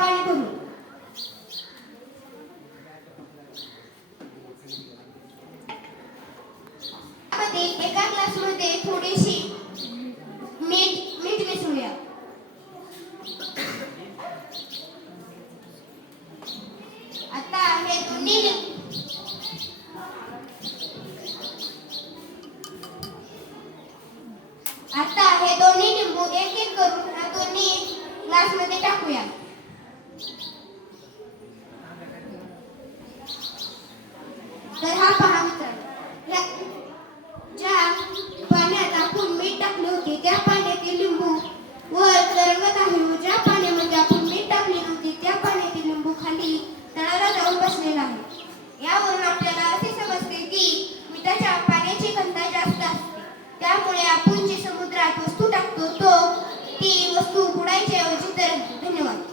पाणी भरू. एका ग्लासमध्ये थोडीशी मीठ मिसळूया. आता हे दोन्ही लिंबू एक एक करून या दोन्ही ग्लासमध्ये टाकूया. तर हा पहा मित्रांनो, ज्या पाण्यात आपण मीठ टाकले होते त्या पाण्यातील लिंबू वर तरंगत आहे व ज्या पाण्यामध्ये आपण मीठ टाकले नव्हते त्या पाण्यातील लिंबू खाली तळाला जाऊन बसलेला आहे. यावरून आपल्याला असे समजते की मिठाच्या पाण्याची घनता जास्त असते. त्यामुळे आपण जे समुद्रात वस्तू टाकतो ती वस्तू बुडायच्या ऐवजी तरंगते. धन्यवाद.